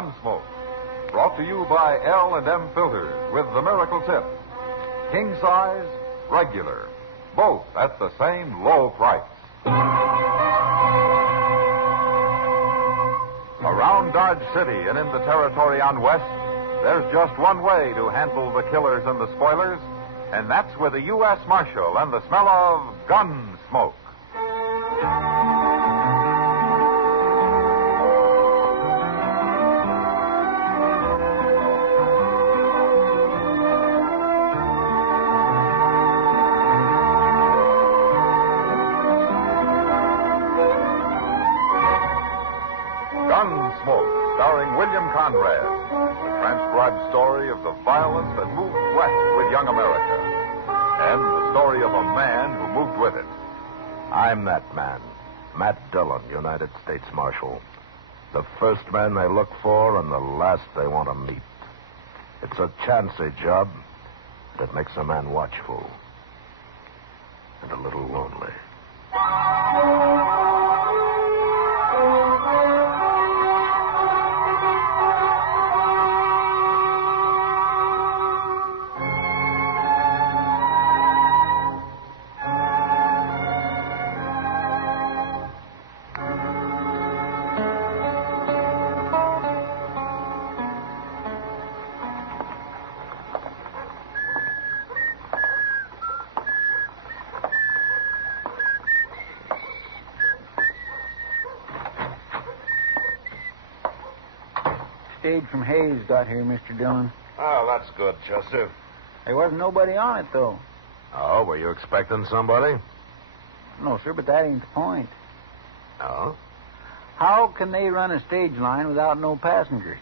Gunsmoke. Brought to you by L&M Filters with the miracle tip. King size, regular. Both at the same low price. Around Dodge City and in the territory on West, there's just one way to handle the killers and the spoilers, and that's with a U.S. Marshal and the smell of Gunsmoke. Gunsmoke, starring William Conrad. The transcribed story of the violence that moved west with young America. And the story of a man who moved with it. I'm that man, Matt Dillon, United States Marshal. The first man they look for and the last they want to meet. It's a chancy job that makes a man watchful and a little lonely. Stage from Hayes got here, Mr. Dillon. Oh, that's good, Chester. There wasn't nobody on it, though. Oh, were you expecting somebody? No, sir, but that ain't the point. Oh? How can they run a stage line without no passengers?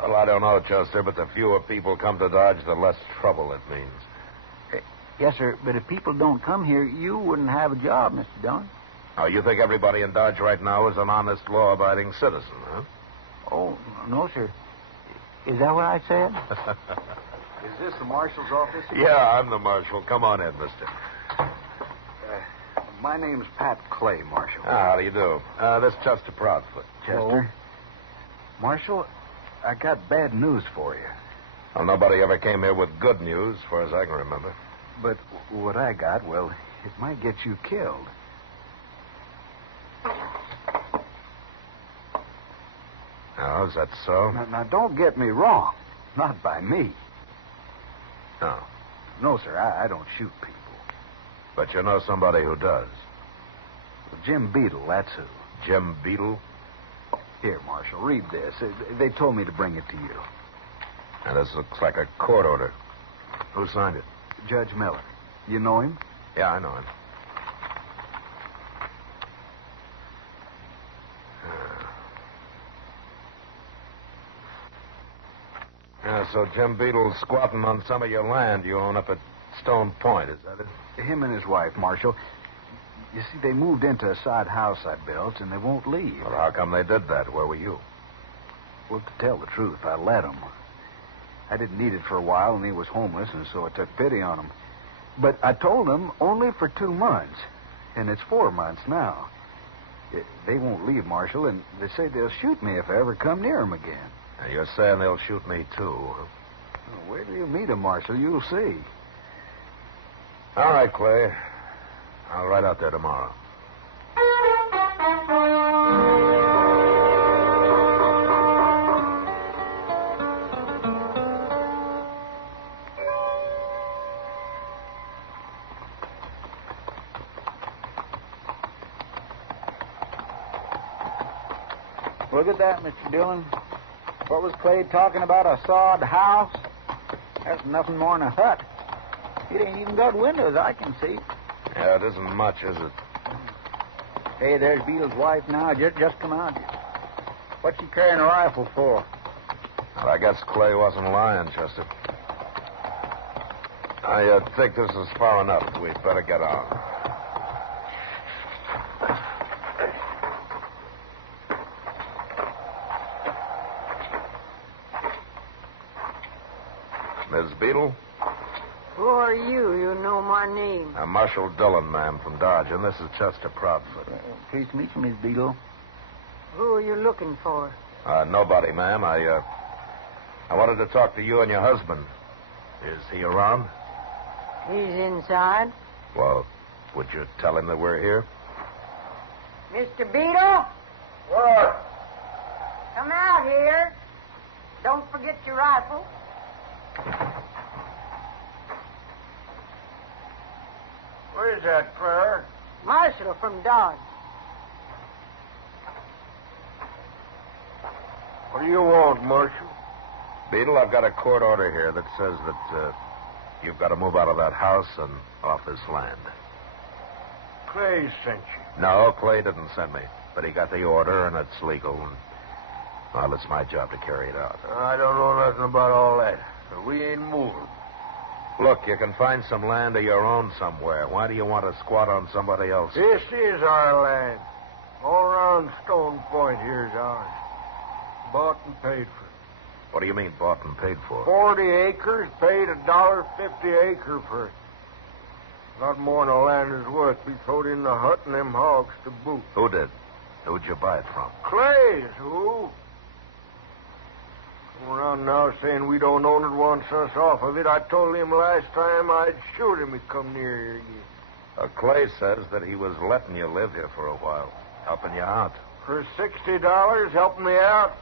Well, I don't know, Chester, but the fewer people come to Dodge, the less trouble it means. Yes, sir, but if people don't come here, you wouldn't have a job, Mr. Dillon. Oh, you think everybody in Dodge right now is an honest, law-abiding citizen, huh? Oh, no, sir. Is that what I said? Is this the marshal's office? Yeah, I'm the marshal. Come on in, mister. My name's Pat Clay, Marshal. How do you do? This is Chester Proudfoot. Chester? Marshal, I got bad news for you. Well, nobody ever came here with good news, as far as I can remember. But what I got, well, it might get you killed. Oh, is that so? Now, don't get me wrong. Not by me. No. No, sir, I don't shoot people. But you know somebody who does. Well, Jim Beedle, that's who. Jim Beedle? Here, Marshal, read this. They told me to bring it to you. And this looks like a court order. Who signed it? Judge Miller. You know him? Yeah, I know him. Yeah, so Jim Beedle's squatting on some of your land you own up at Stone Point, is that it? Him and his wife, Marshal. You see, they moved into a side house I built, and they won't leave. Well, how come they did that? Where were you? Well, to tell the truth, I let him. I didn't need it for a while, and he was homeless, and so I took pity on him. But I told him only for 2 months, and it's 4 months now. They won't leave, Marshal, and they say they'll shoot me if I ever come near them again. Now, you're saying they'll shoot me, too, huh? Well, wait till you meet them, Marshal. You'll see. All right, Clay. I'll ride out there tomorrow. Look at that, Mr. Dillon. What was Clay talking about, a sod house? That's nothing more than a hut. It ain't even got windows, I can see. Yeah, it isn't much, is it? Hey, there's Beedle's wife now. Just come out. What's she carrying a rifle for? Well, I guess Clay wasn't lying, Chester. I think this is far enough. We'd better get on. Miss Beedle? Who are you? You know my name. I'm Marshal Dillon, ma'am, from Dodge, and this is Chester Proudfoot. Pleased to meet you, Miss Beedle. Who are you looking for? Nobody, ma'am. I wanted to talk to you and your husband. Is he around? He's inside. Well, would you tell him that we're here? Mr. Beedle, What? come out here. Don't forget your rifle. What is that, Claire? Marshal from Dodge. What do you want, Marshal? Beedle, I've got a court order here that says that you've got to move out of that house and off this land. Clay sent you. No, Clay didn't send me. But he got the order, and it's legal. And, well, it's my job to carry it out. I don't know nothing about all that. We ain't moving. Look, you can find some land of your own somewhere. Why do you want to squat on somebody else? This is our land. All around Stone Point here's ours. Bought and paid for. What do you mean, bought and paid for? 40 acres, paid $1.50 acre for it. Not more than the land is worth. We throwed in the hut and them hogs to boot. Who did? Who'd you buy it from? Clay's who? Come around now saying we don't own it, wants us off of it. I told him last time I'd shoot him if he come near here again. Clay says that he was letting you live here for a while, helping you out. For $60, help me out.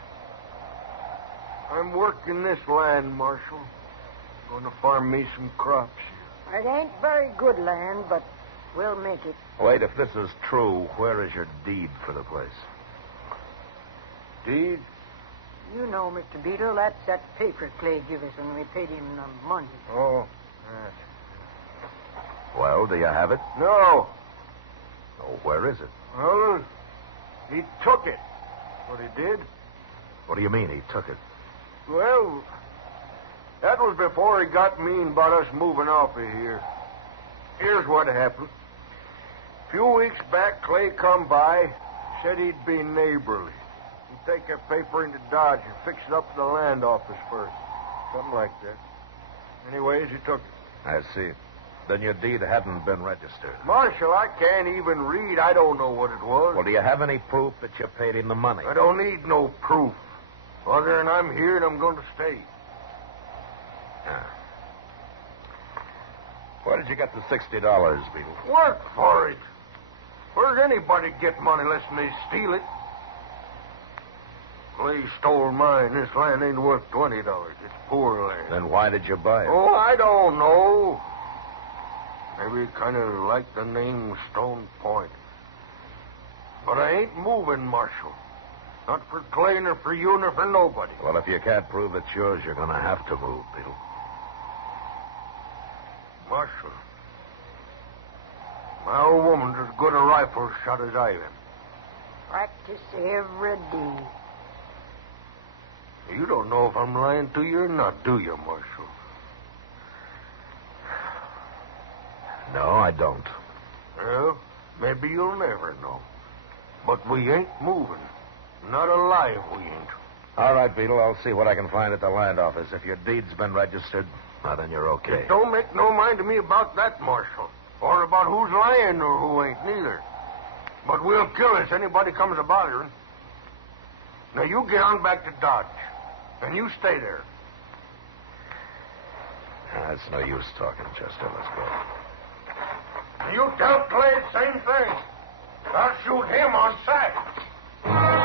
I'm working this land, Marshal. Going to farm me some crops here. It ain't very good land, but we'll make it. Wait, if this is true, where is your deed for the place? Deed? You know, Mr. Beedle, that's that paper Clay gave us when we paid him the money. Oh, Well, do you have it? No. Oh, where is it? Well, he took it. What he did? What do you mean he took it? Well, that was before he got mean about us moving off of here. Here's what happened. A few weeks back, Clay come by, said he'd be neighborly. He'd take that paper into Dodge and fix it up at the land office first. Something like that. Anyways, he took it. I see. Then your deed hadn't been registered. Marshal, I can't even read. I don't know what it was. Well, do you have any proof that you paid him the money? I don't need no proof. Other than I'm here and I'm going to stay. Yeah. Where did you get the $60, Beedle? Work for it. Where's anybody get money unless they steal it? Clay stole mine. This land ain't worth $20. It's poor land. Then why did you buy it? Oh, I don't know. Maybe kind of like the name Stone Point. But I ain't moving, Marshal. Not for Clay, nor for you, nor for nobody. Well, if you can't prove it's yours, you're going to have to move, Beedle. Marshal, my old woman's as good a rifle shot as I am. Practice every day. You don't know if I'm lying to you or not, do you, Marshal? No, I don't. Well, maybe you'll never know. But we ain't moving. Not alive, we ain't. All right, Beedle, I'll see what I can find at the land office. If your deed's been registered, well, then you're okay. Don't make no mind to me about that, Marshal. Or about who's lying or who ain't, neither. But we'll kill us anybody comes a bothering. Now, you get on back to Dodge. And you stay there. It's no use talking, Chester. Let's go. You tell Clay the same thing. I'll shoot him on sight.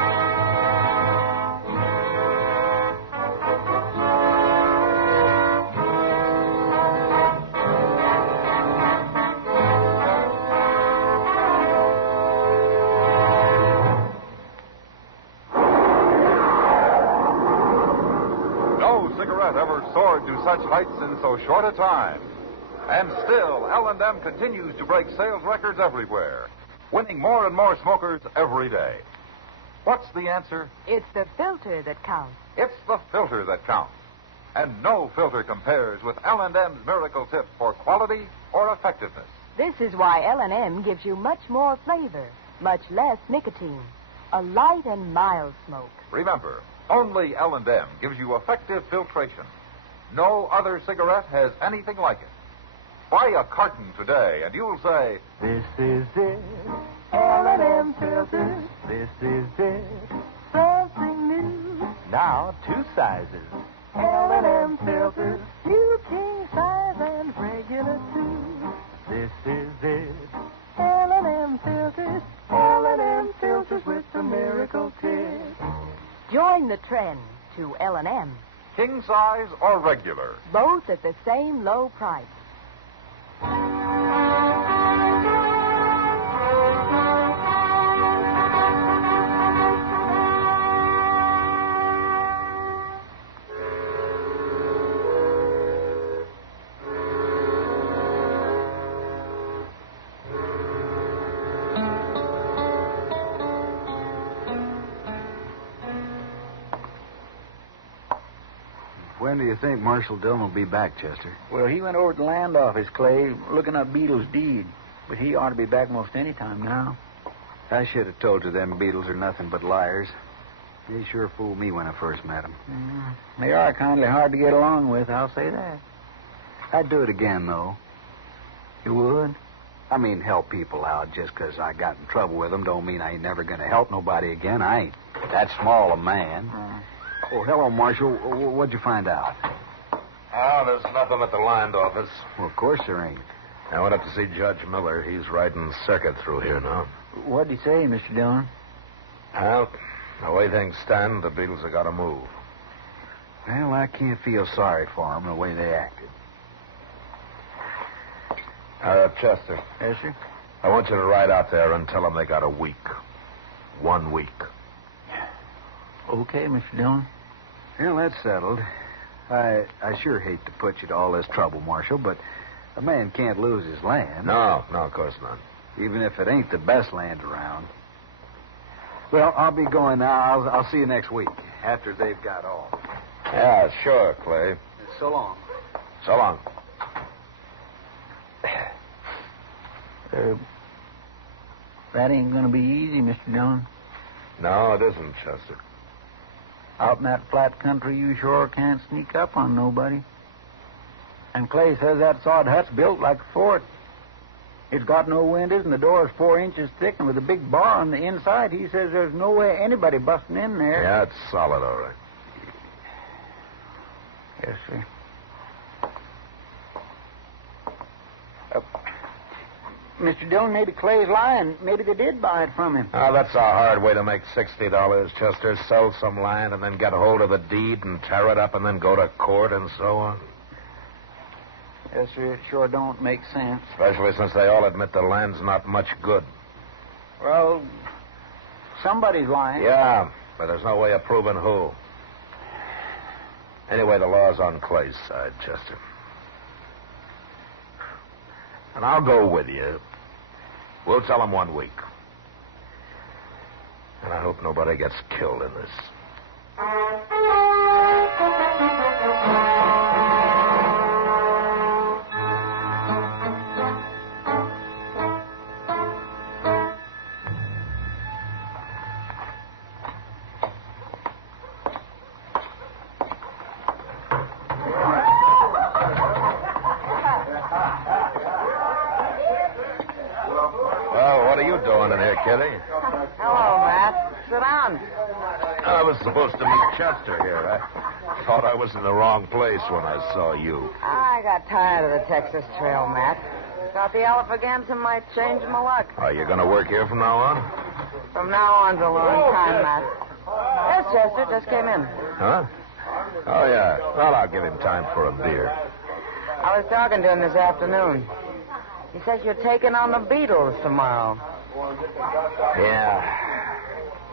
No cigarette ever soared to such heights in so short a time. And still, L&M continues to break sales records everywhere, winning more and more smokers every day. What's the answer? It's the filter that counts. It's the filter that counts. And no filter compares with L&M's miracle tip for quality or effectiveness. This is why L&M gives you much more flavor, much less nicotine. A light and mild smoke. Remember, only L&M gives you effective filtration. No other cigarette has anything like it. Buy a carton today, and you'll say, This is it, L&M filter. This is it, something new. Now, 2 sizes. L&M filters, new king size and regular too. This is it. L&M filters, L&M filters with the miracle tip. Join the trend to L&M. King size or regular? Both at the same low price. When do you think Marshal Dillon will be back, Chester? Well, he went over to the land office, Clay, looking up Beedles' deed. But he ought to be back most any time now. I should have told you them Beedles are nothing but liars. They sure fooled me when I first met them. They are kindly hard to get along with, I'll say that. I'd do it again, though. You would? I mean, help people out just 'cause I got in trouble with them don't mean I ain't never going to help nobody again. I ain't that small a man. Oh, hello, Marshal. What'd you find out? Oh, there's nothing at the land office. Well, of course there ain't. I went up to see Judge Miller. He's riding circuit through here now. What'd he say, Mr. Dillon? Well, the way things stand, the Beatles have got to move. Well, I can't feel sorry for them the way they acted. Chester, Yes, sir? I want you to ride out there and tell them they got a week. 1 week. Okay, Mr. Dillon. Well, that's settled. I sure hate to put you to all this trouble, Marshal, but a man can't lose his land. No, of course not. Even if it ain't the best land around. Well, I'll be going now. I'll see you next week, after they've got off. Yeah, sure, Clay. So long. So long. That ain't gonna be easy, Mr. Dillon. No, it isn't, Chester. Out in that flat country, you sure can't sneak up on nobody. And Clay says that sod hut's built like a fort. It's got no windows, and the door's 4 inches thick, and with a big bar on the inside. He says there's no way anybody busting in there. Yeah, it's solid, all right. Yes, sir. Mr. Dillon, maybe Clay's lying. Maybe they did buy it from him. Oh, that's a hard way to make $60, Chester. Sell some land and then get hold of the deed and tear it up and then go to court and so on. Yes, sir. It sure don't make sense. Especially since they all admit the land's not much good. Well, somebody's lying. Yeah, but there's no way of proving who. Anyway, the law's on Clay's side, Chester. And I'll go with you. We'll tell him 1 week. And I hope nobody gets killed in this. Kitty? Hello, Matt. Sit down. I was supposed to meet Chester here. I thought I was in the wrong place when I saw you. I got tired of the Texas Trail, Matt. Thought the Alphaganza might change my luck. Are you going to work here from now on? From now on's a long time, Matt. Yes, Chester, just came in. Huh? Oh, yeah. Well, I'll give him time for a beer. I was talking to him this afternoon. He says you're taking on the Beedles tomorrow. Yeah.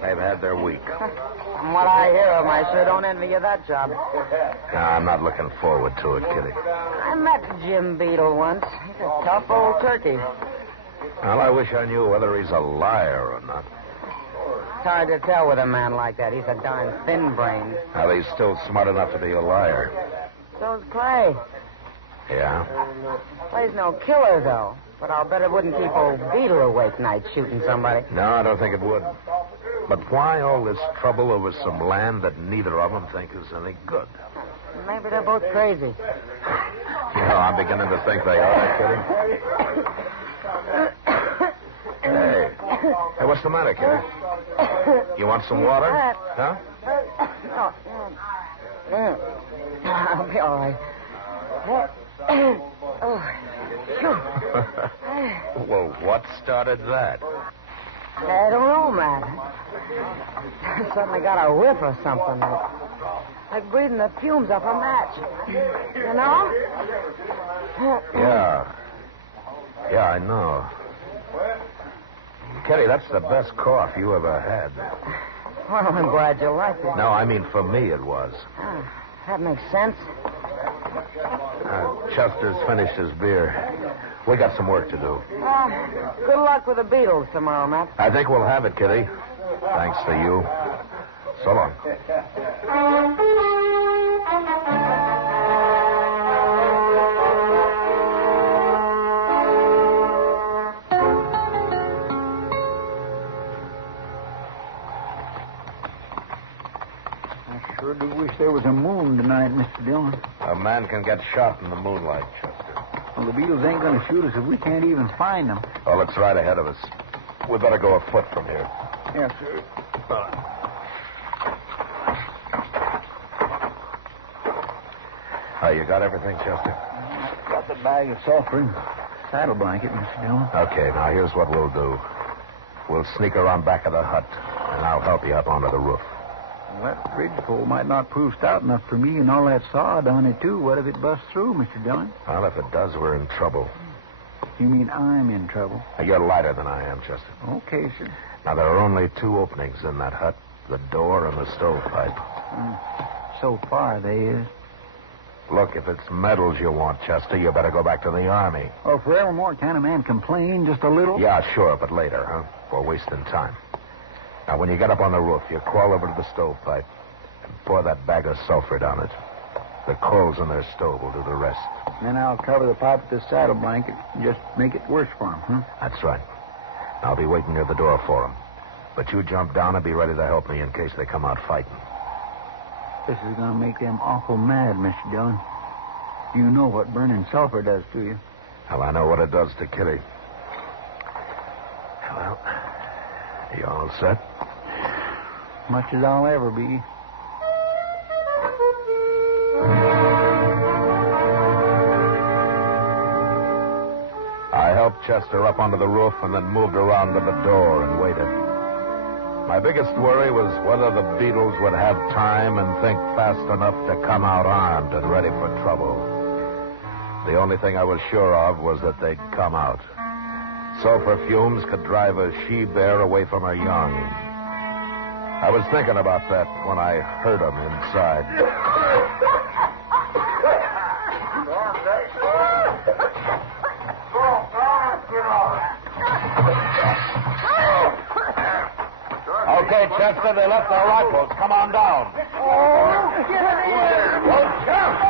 They've had their week. From what I hear of him, I sure don't envy you that job. No, I'm not looking forward to it, Kitty. I met Jim Beedle once. He's a tough old turkey. Well, I wish I knew whether he's a liar or not. It's hard to tell with a man like that. He's a darn thin-brained. Well, he's still smart enough to be a liar. So's Clay. Yeah? Clay's no killer, though. But I'll bet it wouldn't keep old Beedle awake nights shooting somebody. No, I don't think it would. But why all this trouble over some land that neither of them think is any good? Maybe they're both crazy. You know, I'm beginning to think they are, Kitty. Hey, what's the matter, Kitty? You want some water? Matt. Huh? No, I'll be all right. Oh, phew. Well, what started that? I don't know, Matt. I suddenly got a whiff or something. Like breathing the fumes off a match. You know? Yeah. Yeah, I know. Kitty, that's the best cough you ever had. Well, I'm glad you like it. No, I mean, for me it was. That makes sense. Chester's finished his beer. We got some work to do. Good luck with the Beedles tomorrow, Matt. I think we'll have it, Kitty. Thanks to you. So long. I sure do wish there was a moon tonight, Mr. Dillon. A man can get shot in the moonlight, Chester. Well, the Beatles ain't going to shoot us if we can't even find them. Well, it's right ahead of us. We better go afoot from here. Yes, sir. You got everything, Chester? Got the bag of sulfur and saddle blanket, Mr. Dillon. Okay, now here's what we'll do. We'll sneak around back of the hut, and I'll help you up onto the roof. Well, that ridgepole might not prove stout enough for me and all that sod on it, too. What if it busts through, Mr. Dillon? Well, if it does, we're in trouble. You mean I'm in trouble? You're lighter than I am, Chester. Okay, sir. Now, there are only two openings in that hut, the door and the stovepipe. So far, they is. Look, if it's medals you want, Chester, you better go back to the army. Well, forevermore, can a man complain just a little? Yeah, sure, but later, huh? We're wasting time. Now, when you get up on the roof, you crawl over to the stovepipe and pour that bag of sulfur down it. The coals in their stove will do the rest. Then I'll cover the pipe with this saddle blanket and just make it worse for him, huh? That's right. I'll be waiting near the door for them. But you jump down and be ready to help me in case they come out fighting. This is going to make them awful mad, Mr. Dillon. You know what burning sulfur does to you. Well, I know what it does to Kitty. Well, you all set? Much as I'll ever be. I helped Chester up onto the roof and then moved around to the door and waited. My biggest worry was whether the Beedles would have time and think fast enough to come out armed and ready for trouble. The only thing I was sure of was that they'd come out. Sulfur fumes could drive a she-bear away from her young. I was thinking about that when I heard them inside. Okay, Chester, they left their rifles. Come on down. Oh, get it in! Well, Sheriff!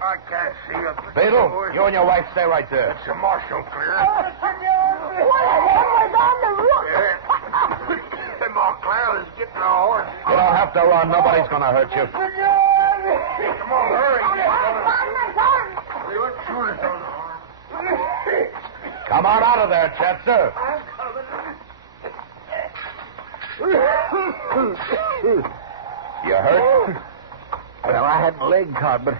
I can't see it. Beedle, you and your wife stay right there. It's a marshal clear. What was on the roof? Hey, Montclair is getting a horse. You don't have to run. Nobody's going to hurt you. Come on, hurry. Come on out of there, Chester. You hurt? Well, I had my leg caught, but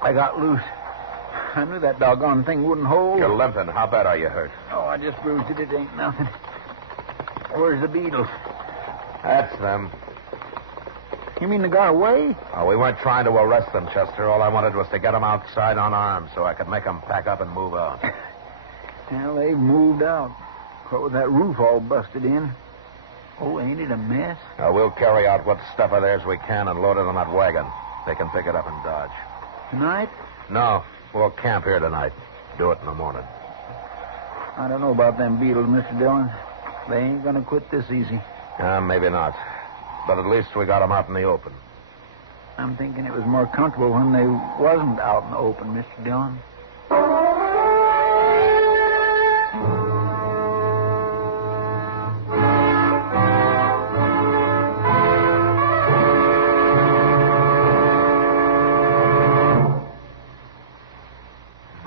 I got loose. I knew that doggone thing wouldn't hold. You're limping. How bad are you hurt? Oh, I just bruised it. It ain't nothing. Where's the Beedles? That's them. You mean they got away? Oh, we weren't trying to arrest them, Chester. All I wanted was to get them outside unarmed so I could make them pack up and move out. Well, they've moved out. What with that roof all busted in? Oh, ain't it a mess? We'll carry out what stuff of theirs we can and load it on that wagon. They can pick it up and dodge. Tonight? No, we'll camp here tonight. Do it in the morning. I don't know about them Beedles, Mr. Dillon. They ain't gonna quit this easy. Maybe not. But at least we got them out in the open. I'm thinking it was more comfortable when they wasn't out in the open, Mr. Dillon.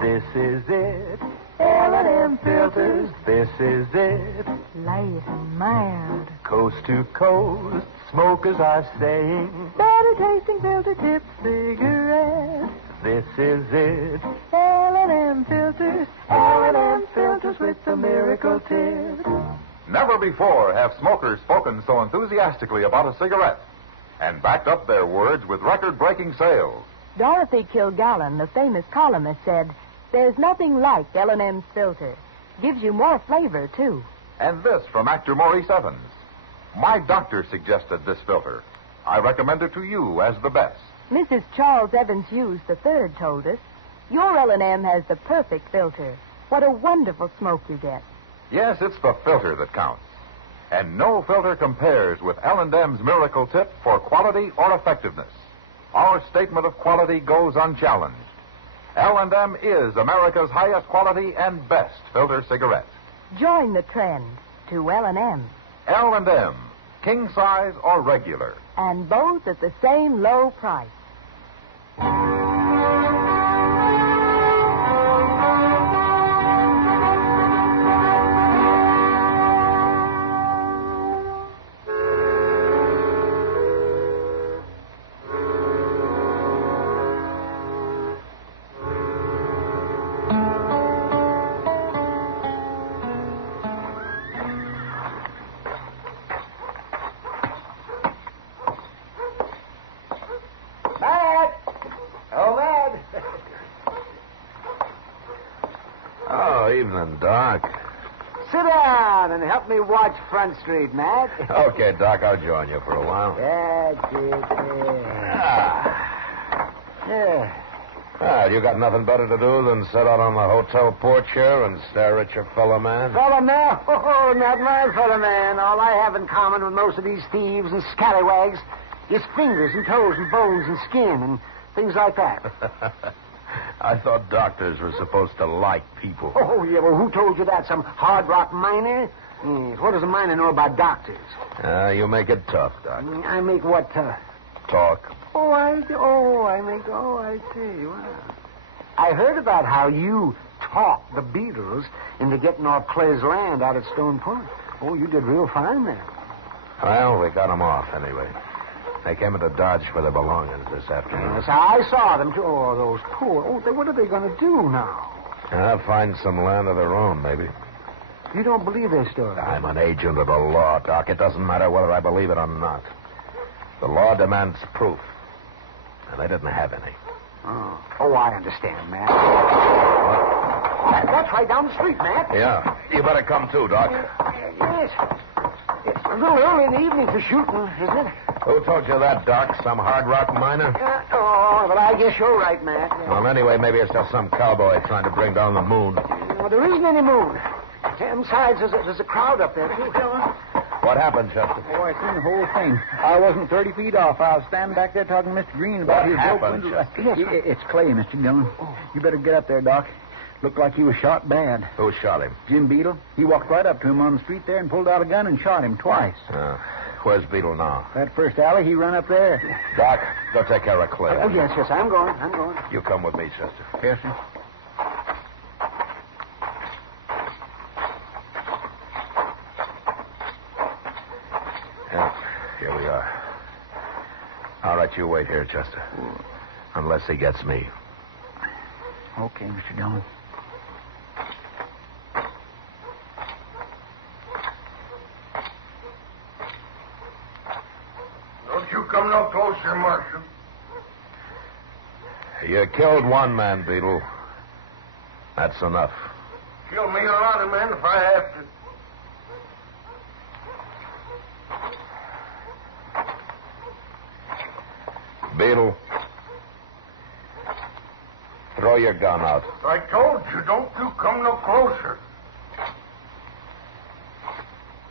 This is it. Iliad and filters. This is it. Light and mild. Coast to coast, smokers are saying, better tasting filter tip cigarettes. This is it. L&M filters, L&M filters with the miracle tip. Never before have smokers spoken so enthusiastically about a cigarette and backed up their words with record-breaking sales. Dorothy Kilgallen, the famous columnist, said, "There's nothing like L&M's filter. Gives you more flavor, too." And this from actor Maurice Evans. "My doctor suggested this filter. I recommend it to you as the best." Mrs. Charles Evans Hughes III told us, "Your L&M has the perfect filter. What a wonderful smoke you get." Yes, it's the filter that counts. And no filter compares with L&M's miracle tip for quality or effectiveness. Our statement of quality goes unchallenged. L&M is America's highest quality and best filter cigarette. Join the trend to L&M. L&M, king size or regular. And both at the same low price. Evening, Doc. Sit down and help me watch Front Street, Matt. Okay, Doc, I'll join you for a while. That's it. You got nothing better to do than sit out on the hotel porch here and stare at your fellow man? Fellow man? Oh, not my fellow man. All I have in common with most of these thieves and scallywags is fingers and toes and bones and skin and things like that. I thought doctors were supposed to like people. Oh, yeah, well, who told you that? Some hard rock miner? Yes, what does a miner know about doctors? You make it tough, Doc. I make what tough? Talk. I see. Wow. I heard about how you talked the Beedles into getting off Clay's land out at Stone Point. Oh, you did real fine there. Well, we got them off anyway. They came into Dodge for their belongings this afternoon. Yes, I saw them, too. Oh, those poor... what are they going to do now? Find some land of their own, maybe. You don't believe their story? I'm an agent of the law, Doc. It doesn't matter whether I believe it or not. The law demands proof. And they didn't have any. Oh, I understand, Matt. That's right down the street, Matt. Yeah. You better come too, Doc. Yes. It's a little early in the evening for shooting, isn't it? Who told you that, Doc? Some hard rock miner? But I guess you're right, Matt. Well, anyway, maybe it's just some cowboy trying to bring down the moon. Well, there isn't any moon. And besides, there's a crowd up there, too. What happened, Chester? Oh, I seen the whole thing. I wasn't 30 feet off. I was standing back there talking to Mr. Green about his happened, dope. Chester? It's Clay, Mr. Dillon. You better get up there, Doc. Looked like he was shot bad. Who shot him? Jim Beedle. He walked right up to him on the street there and pulled out a gun and shot him twice. Where's Beedle now? That first alley, he run up there. Doc, go take care of Clay. Oh, yes, I'm going. You come with me, Chester. Yes, sir. Yeah, here we are. All right, you wait here, Chester. Unless he gets me. Okay, Mr. Dillon. Don't you come no closer, Marshal. You killed one man, Beedle. That's enough. Kill me a lot of men if I have to. Beedle, throw your gun out. I told you, don't you come no closer.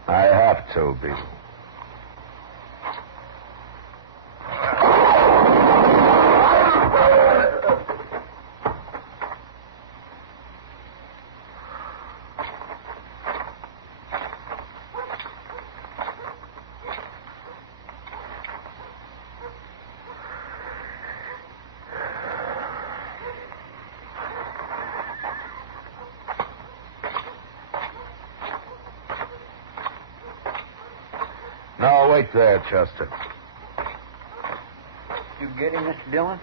I have to, Beedle. wait there, Chester. You get him, Mr. Dillon?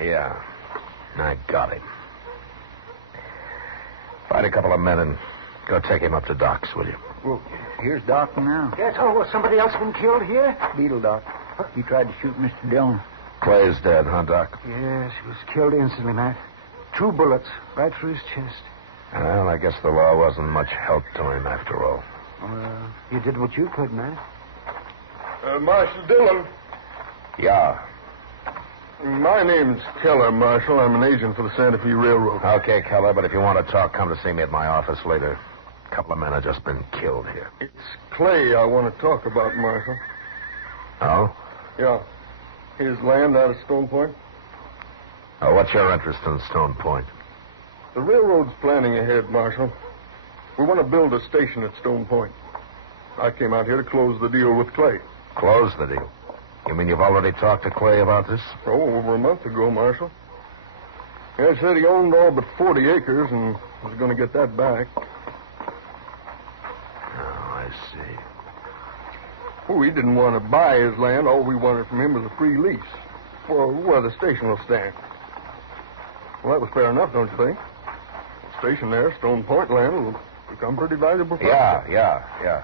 Yeah, I got him. Find a couple of men and go take him up to Doc's, will you? Well, here's Doc now. That's all. Was somebody else been killed here? Beetle Doc. He tried to shoot Mr. Dillon. Clay's dead, huh, Doc? Yes, he was killed instantly, Matt. 2 bullets right through his chest. Well, I guess the law wasn't much help to him after all. Well, you did what you could, Matt. Marshal Dillon. Yeah. My name's Keller, Marshal. I'm an agent for the Santa Fe Railroad. Okay, Keller, but if you want to talk, come to see me at my office later. A couple of men have just been killed here. It's Clay I want to talk about, Marshal. Oh? Yeah. His land out of Stone Point. Oh, what's your interest in Stone Point? The railroad's planning ahead, Marshal. We want to build a station at Stone Point. I came out here to close the deal with Clay. Close the deal. You mean you've already talked to Clay about this? Oh, over a month ago, Marshal. He said he owned all but 40 acres and was going to get that back. Oh, I see. We didn't want to buy his land. All we wanted from him was a free lease for where the station will stand. Well, that was fair enough, don't you think? The station there, Stone Point land, will become pretty valuable for us. Yeah.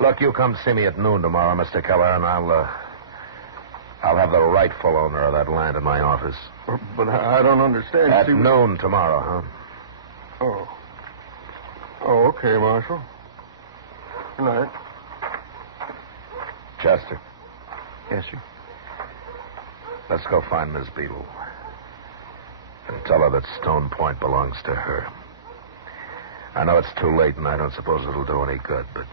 Look, you come see me at noon tomorrow, Mr. Keller, and I'll have the rightful owner of that land in my office. But I don't understand. At noon tomorrow, huh? Oh, okay, Marshal. Good night. Chester, Yes, sir. let's go find Miss Beedle. And tell her that Stone Point belongs to her. I know it's too late, and I don't suppose it'll do any good, but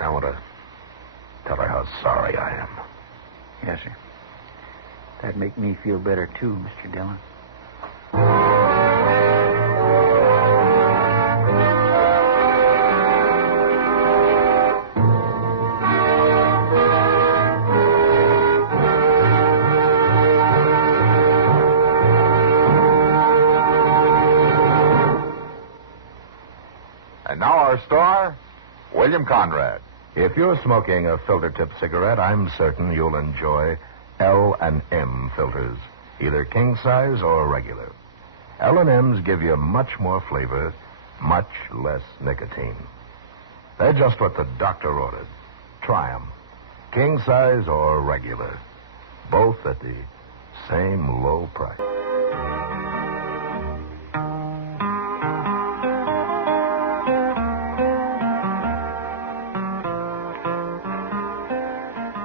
I want to tell her how sorry I am. Yes, sir. That'd make me feel better, too, Mr. Dillon. And now our star, William Conrad. If you're smoking a filter-tip cigarette, I'm certain you'll enjoy L&M filters, either king size or regular. L&Ms give you much more flavor, much less nicotine. They're just what the doctor ordered. Try 'em, king size or regular, both at the same low price.